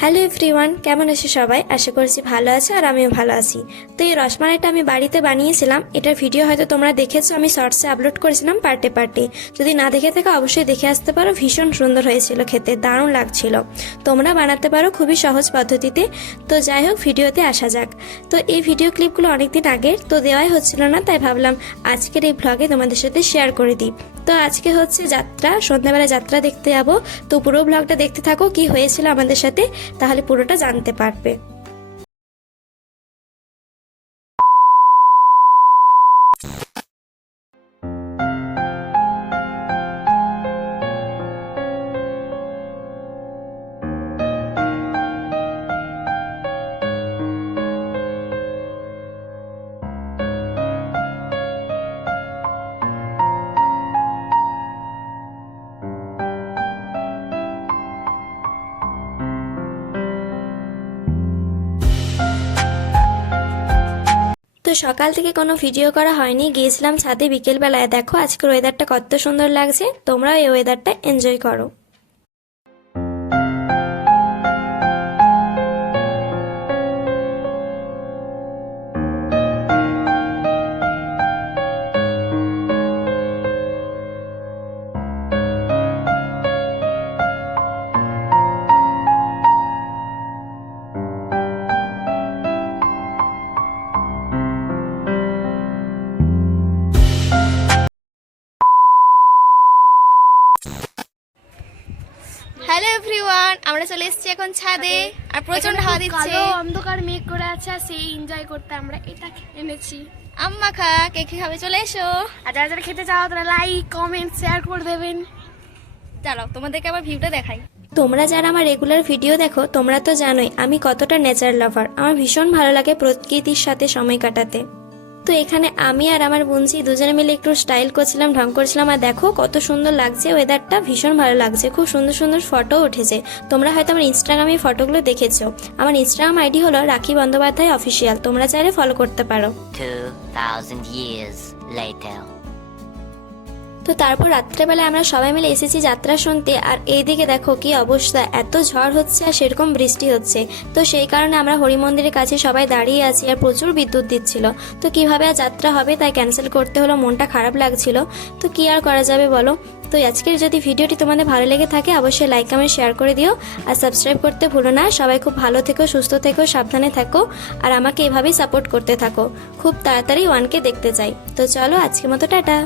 Hello everyone, কেমন আছো সবাই? আশা করছি ভালো আছো আর আমিও ভালো আছি। তো এই রসমালাইটা আমি বাড়িতে বানিয়েছিলাম। এটার ভিডিও হয়তো তোমরা দেখেছো, আমি শর্টসে আপলোড করেছিলাম পার্টে পার্টে। যদি না দেখে থাকো অবশ্যই দেখে আসতে পারো। ভীষণ সুন্দর হয়েছিল, খেতে দারুণ লাগছিল। তোমরা বানাতে পারো খুবই সহজ পদ্ধতিতে। তো যাই হোক, ভিডিওতে আসা যাক। তো এই ভিডিও ক্লিপগুলো অনেকদিন আগের, তো দেওয়াই হচ্ছিল না, তাই ভাবলাম আজকের এই ব্লগে তোমাদের সাথে শেয়ার করে দিই। তো আজকে হচ্ছে যাত্রা, সন্ধ্যাবেলা যাত্রা দেখতে যাবো। তো পুরো ব্লগটা দেখতে থাকো, কি হয়েছিল আমাদের সাথে, তাহলে পুরোটা জানতে পারবে। তো সকাল থেকে কোনো ভিডিও করা হয়নি, গিয়েছিলাম ছাদে বিকেলবেলায়। দেখো আজকের ওয়েদারটা কত সুন্দর লাগছে, তোমরাও এই ওয়েদারটা এনজয় করো। হ্যালো এভরিওয়ান, আমরা চলে এসেছি এখন ছাদে আর প্রচন্ড হাওয়া দিচ্ছে। কালো অন্ধকার মেঘ করে আছে আর সেই এনজয় করতে আমরা এটা এনেছি। আম্মা খা, কে কে খাবে চলে এসো। আর যারা যারা খেতে চাও তারা লাইক কমেন্ট শেয়ার করে দেবেন। চলো তোমাদেরকে আবার ভিউটা দেখাই। তোমরা যারা আমার রেগুলার ভিডিও দেখো তোমরা তো জানোই আমি কতটা নেচার লাভার। আমার ভীষণ ভালো লাগে প্রকৃতির সাথে সময় কাটাতে। তো এখানে আমি আর আমার বোনজি দুজনে মিলে একটু স্টাইল করছিলাম, ঢং করছিলাম। আর দেখো কত সুন্দর লাগছে ওয়েদারটা, ভীষণ ভালো লাগছে। খুব সুন্দর সুন্দর ফটো উঠেছে। তোমরা হয়তো আমার ইনস্টাগ্রামে ফটোগুলো দেখেছো। আমার ইনস্টাগ্রাম আইডি হলো রাখি বন্দ্যোপাধ্যায় অফিসিয়াল, তোমরা চাইলে ফলো করতে পারো। 2000 years later. তো তারপর রাত্রেবেলায় আমরা সবাই মিলে এসেছি যাত্রা শুনতে। আর এইদিকে দেখো কি অবস্থা, এত ঝড় হচ্ছে আর সেরকম বৃষ্টি হচ্ছে। তো সেই কারণে আমরা হরি মন্দিরের কাছে সবাই দাঁড়িয়ে আছি আর প্রচুর বিদ্যুৎ দিচ্ছিল। তো কিভাবে আর যাত্রা হবে, তাই ক্যান্সেল করতে হলো। মনটা খারাপ লাগছিল, তো কি আর করা যাবে বলো। তো আজকের যদি ভিডিওটি তোমাদের ভালো লেগে থাকে অবশ্যই লাইক কমেন্ট শেয়ার করে দিও আর সাবস্ক্রাইব করতে ভুলো না। সবাই খুব ভালো থেকো, সুস্থ থেকো, সাবধানে থাকো আর আমাকে এভাবেই সাপোর্ট করতে থাকো। খুব তাড়াতাড়ি 1K দেখতে চাই। তো চলো আজকের মতো টাটা।